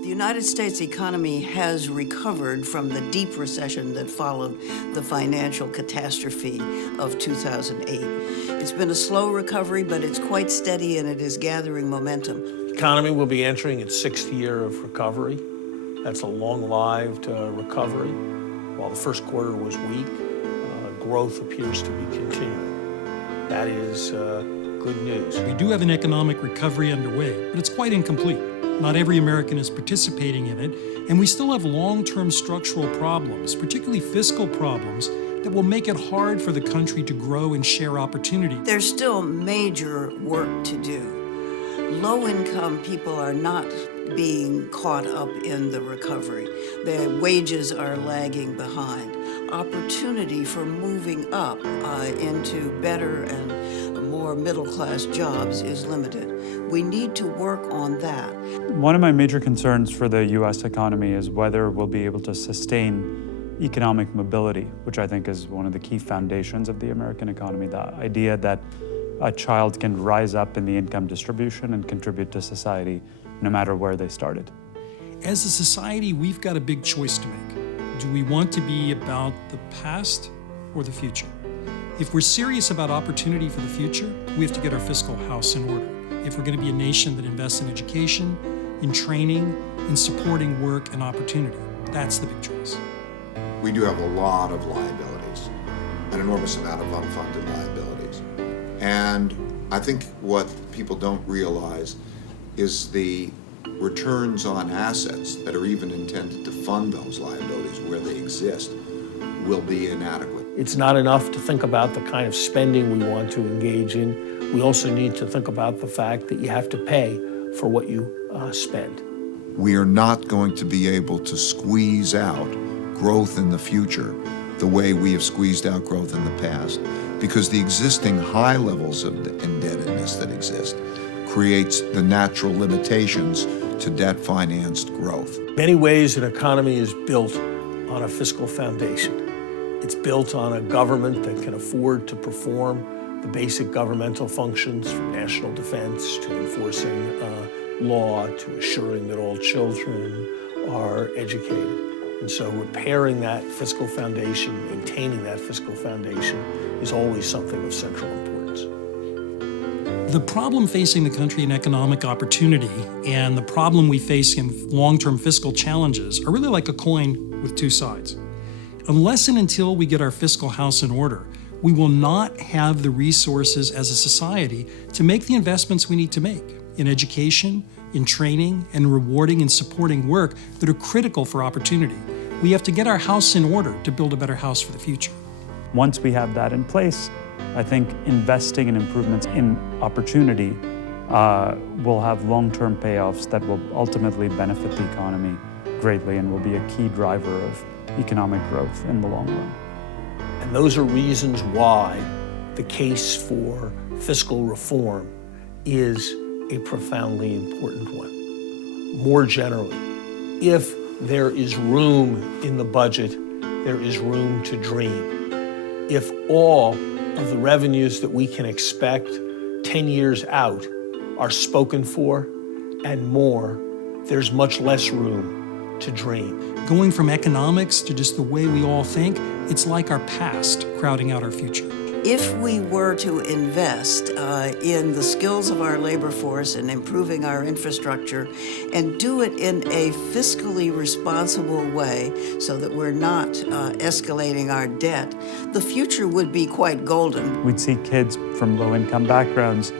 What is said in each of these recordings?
The United States economy has recovered from the deep recession that followed the financial catastrophe of 2008. It's been a slow recovery, but it's quite steady and it is gathering momentum. The economy will be entering its sixth year of recovery. That's a long-lived recovery. While the first quarter was weak, growth appears to be continuing. That is good news. We do have an economic recovery underway, but it's quite incomplete. Not every American is participating in it, and we still have long-term structural problems, particularly fiscal problems, that will make it hard for the country to grow and share opportunity. There's still major work to do. Low-income people are not being caught up in the recovery. Their wages are lagging behind. Opportunity for moving up into better and more middle-class jobs is limited. We need to work on that. One of my major concerns for the U.S. economy is whether we'll be able to sustain economic mobility, which I think is one of the key foundations of the American economy, the idea that a child can rise up in the income distribution and contribute to society no matter where they started. As a society, we've got a big choice to make. Do we want to be about the past or the future? If we're serious about opportunity for the future, we have to get our fiscal house in order. If we're going to be a nation that invests in education, in training, in supporting work and opportunity, that's the big choice. We do have a lot of liabilities, an enormous amount of unfunded liabilities. And I think what people don't realize is the returns on assets that are even intended to fund those liabilities where they exist will be inadequate. It's not enough to think about the kind of spending we want to engage in. We also need to think about the fact that you have to pay for what you spend. We are not going to be able to squeeze out growth in the future the way we have squeezed out growth in the past, because the existing high levels of indebtedness that exist creates the natural limitations to debt-financed growth. In many ways, an economy is built on a fiscal foundation. It's built on a government that can afford to perform the basic governmental functions, from national defense to enforcing law to assuring that all children are educated. And so repairing that fiscal foundation, maintaining that fiscal foundation is always something of central importance. The problem facing the country in economic opportunity and the problem we face in long-term fiscal challenges are really like a coin with two sides. Unless and until we get our fiscal house in order, we will not have the resources as a society to make the investments we need to make in education, in training, and rewarding and supporting work that are critical for opportunity. We have to get our house in order to build a better house for the future. Once we have that in place, I think investing in improvements in opportunity will have long-term payoffs that will ultimately benefit the economy greatly and will be a key driver of economic growth in the long run. And those are reasons why the case for fiscal reform is a profoundly important one. More generally, if there is room in the budget, there is room to dream. If all of the revenues that we can expect 10 years out are spoken for and more, there's much less room to dream. Going from economics to just the way we all think, it's like our past crowding out our future. If we were to invest in the skills of our labor force and improving our infrastructure and do it in a fiscally responsible way so that we're not escalating our debt, the future would be quite golden. We'd see kids from low-income backgrounds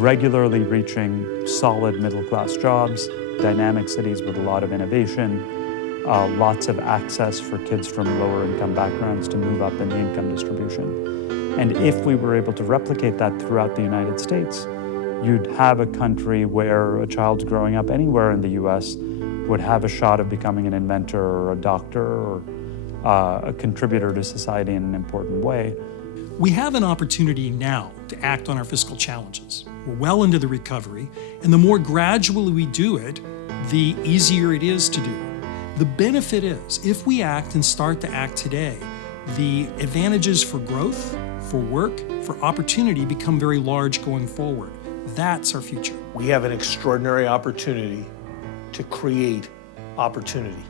regularly reaching solid middle-class jobs, dynamic cities with a lot of innovation, lots of access for kids from lower income backgrounds to move up in the income distribution. And if we were able to replicate that throughout the United States, you'd have a country where a child growing up anywhere in the US would have a shot of becoming an inventor or a doctor or a contributor to society in an important way. We have an opportunity now to act on our fiscal challenges. We're well into the recovery, and the more gradually we do it, the easier it is to do. The benefit is, if we act and start to act today, the advantages for growth, for work, for opportunity become very large going forward. That's our future. We have an extraordinary opportunity to create opportunity.